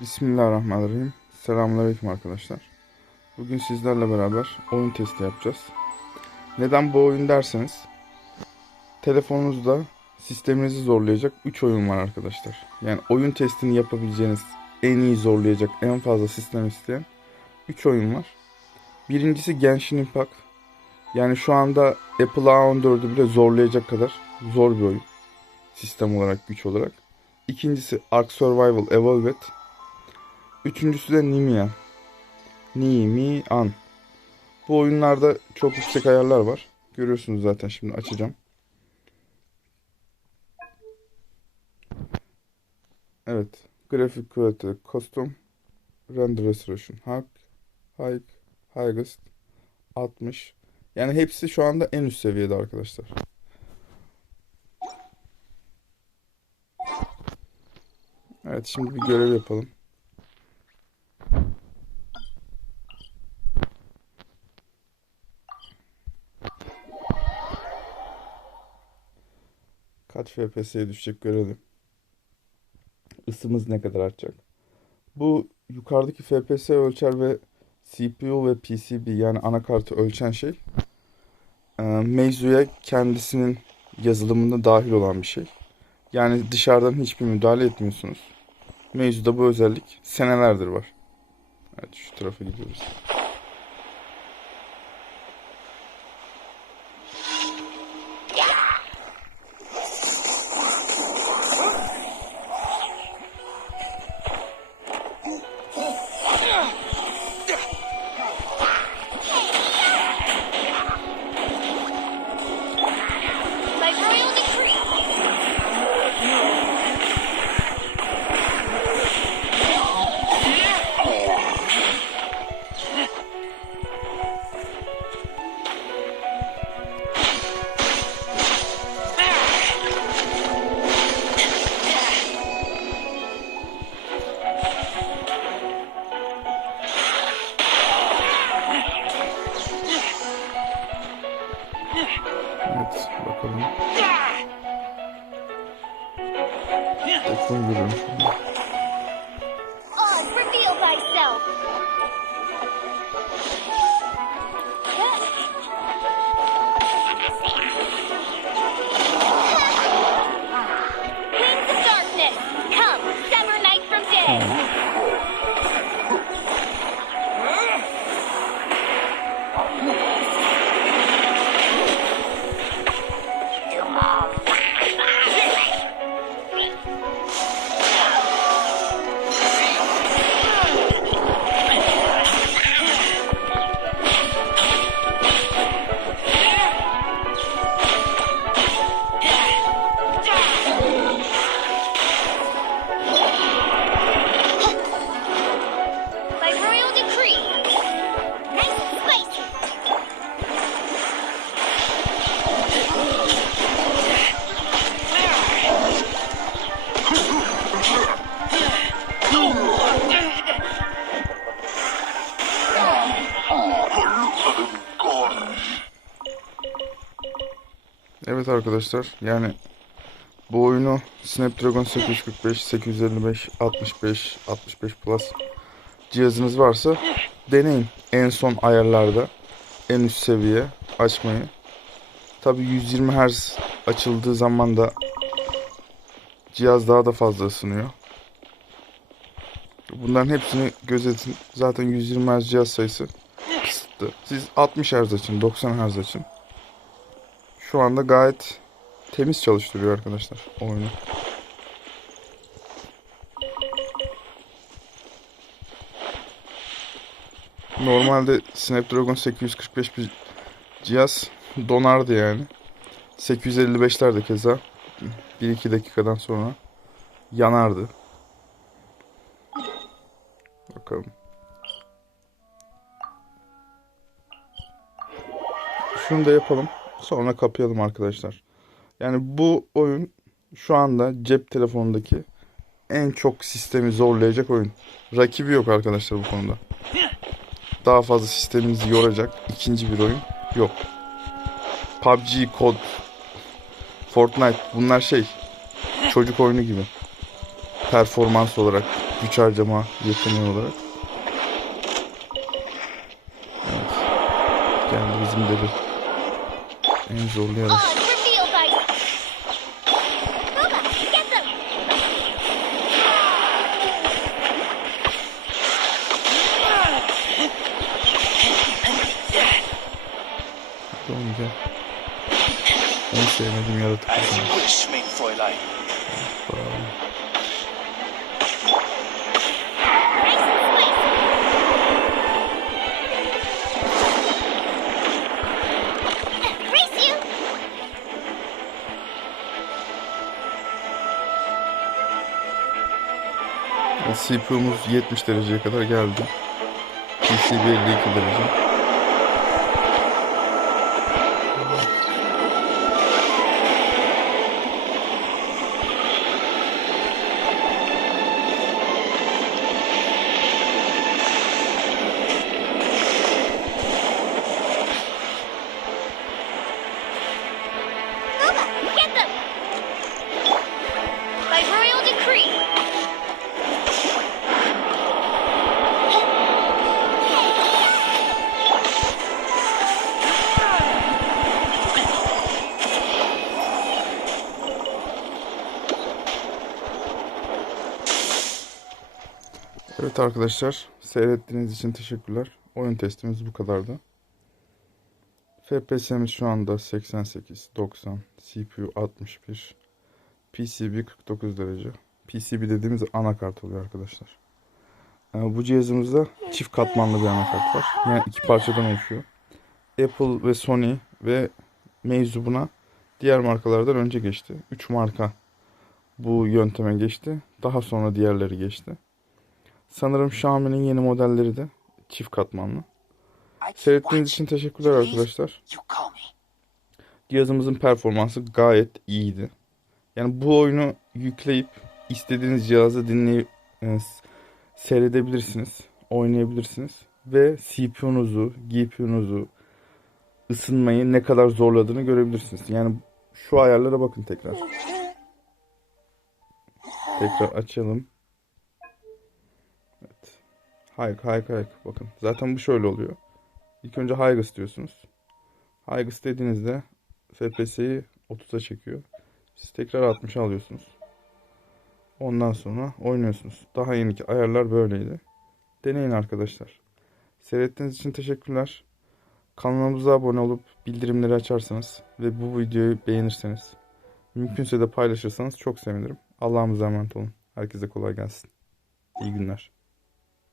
Bismillahirrahmanirrahim. Selamünaleyküm arkadaşlar. Bugün sizlerle beraber oyun testi yapacağız. Neden bu oyun derseniz telefonunuzda sisteminizi zorlayacak 3 oyun var arkadaşlar. Yani oyun testini yapabileceğiniz en iyi zorlayacak en fazla sistem isteyen 3 oyun var. Birincisi Genshin Impact. Yani şu anda Apple A14'ü bile zorlayacak kadar zor bir oyun. Sistem olarak, güç olarak. İkincisi Ark Survival Evolved. Üçüncüsü de Nimia. Nimian. Bu oyunlarda çok yüksek ayarlar var. Görüyorsunuz zaten şimdi açacağım. Evet. Grafik kalite, custom, render resolution, high, high, highest, 60. Yani hepsi şu anda en üst seviyede arkadaşlar. Evet şimdi bir görev yapalım. Kaç FPS'ye düşecek görelim. Isımız ne kadar artacak. Bu yukarıdaki FPS ölçer ve CPU ve PCB yani anakartı ölçen şey e, Meizu'ya kendisinin yazılımında dahil olan bir şey. Yani dışarıdan hiçbir müdahale etmiyorsunuz. Meizu'da bu özellik senelerdir var. Evet şu tarafa gidiyoruz. Thank you. Evet arkadaşlar yani bu oyunu Snapdragon 845, 855, 65, 65 Plus cihazınız varsa deneyin. En son ayarlarda en üst seviye açmayı. Tabi 120 Hz açıldığı zaman da cihaz daha da fazla ısınıyor. Bunların hepsini gözetin. Zaten 120 Hz cihaz sayısı kısıtlı. Siz 60 Hz açın, 90 Hz açın. Şu anda gayet temiz çalıştırıyor arkadaşlar oyunu. Normalde Snapdragon 845 bir cihaz donardı yani. 855'ler de keza 1-2 dakikadan sonra yanardı. Bakalım. Şunu da yapalım. Sonra kapayalım arkadaşlar. Yani bu oyun şu anda cep telefonundaki en çok sistemi zorlayacak oyun. Rakibi yok arkadaşlar bu konuda. Daha fazla sisteminizi yoracak ikinci bir oyun yok. PUBG, COD, Fortnite bunlar şey çocuk oyunu gibi. Performans olarak, güç harcama yeteneği olarak. Evet. Geldi bizim de bir en zorlu yarış. On for field ice. Boba, get them. Tamam gel. En sevmediğim yaratık. CPU'muz 70 dereceye kadar geldi. PCB 52 derece. Arkadaşlar, seyrettiğiniz için teşekkürler. Oyun testimiz bu kadardı. FPS'miz şu anda 88, 90, CPU 61, PCB 49 derece. PCB dediğimiz anakart oluyor arkadaşlar. Ee, bu cihazımızda çift katmanlı bir anakart var. Yani iki parçadan oluşuyor. Apple ve Sony ve Meizu buna diğer markalardan önce geçti. 3 marka bu yönteme geçti. Daha sonra diğerleri geçti. Sanırım Xiaomi'nin yeni modelleri de çift katmanlı. Seyrettiğiniz için teşekkürler arkadaşlar. Cihazımızın performansı gayet iyiydi. Yani bu oyunu yükleyip istediğiniz cihazda dinleyip e, seyredebilirsiniz, oynayabilirsiniz ve CPU'nuzu, GPU'nuzu ısınmayı ne kadar zorladığını görebilirsiniz. Yani şu ayarlara bakın tekrar. Tekrar açalım. Hayır, hayır, hayır. Bakın. Zaten bu şöyle oluyor. İlk önce High diyorsunuz. High dediğinizde FPS'yi 30'a çekiyor. Siz tekrar 60'a alıyorsunuz. Ondan sonra oynuyorsunuz. Daha yeniki ayarlar böyleydi. Deneyin arkadaşlar. Seyrettiğiniz için teşekkürler. Kanalımıza abone olup bildirimleri açarsanız ve bu videoyu beğenirseniz mümkünse de paylaşırsanız çok sevinirim. Allah'ımıza emanet olun. Herkese kolay gelsin. İyi günler.